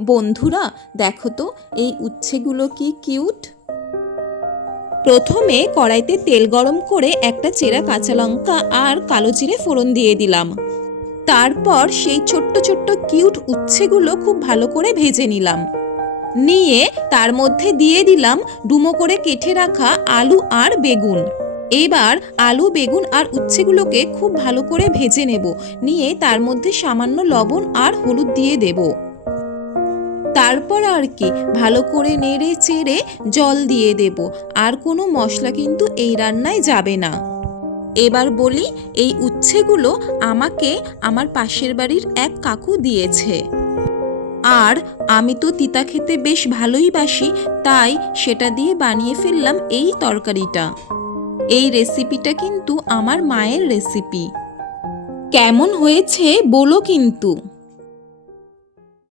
বন্ধুরা দেখো তো এই উচ্ছেগুলো কি কিউট। প্রথমে কড়াইতে তেল গরম করে একটা চেরা কাঁচা লঙ্কা আর কালো জিরে ফোড়ন দিয়ে দিলাম। তারপর সেই ছোট্ট ছোট্ট কিউট উচ্ছেগুলো খুব ভালো করে ভেজে নিলাম। নিয়ে তার মধ্যে দিয়ে দিলাম ডুমো করে কেটে রাখা আলু আর বেগুন। এবার আলু বেগুন আর উচ্ছেগুলোকে খুব ভালো করে ভেজে নেব। নিয়ে তার মধ্যে সামান্য লবণ আর হলুদ দিয়ে দেব। তারপর আর কি ভালো করে নেড়ে চেড়ে জল দিয়ে দেব। আর কোনো মশলা কিন্তু এই রান্নায় যাবে না। এবার বলি, এই উচ্ছেগুলো আমাকে আমার পাশের বাড়ির এক কাকু দিয়েছে। আর আমি তো তিতা খেতে বেশ ভালোই বাসি, তাই সেটা দিয়ে বানিয়ে ফেললাম এই তরকারিটা। এই রেসিপিটা কিন্তু আমার মায়ের রেসিপি। কেমন হয়েছে বলো কিন্তু।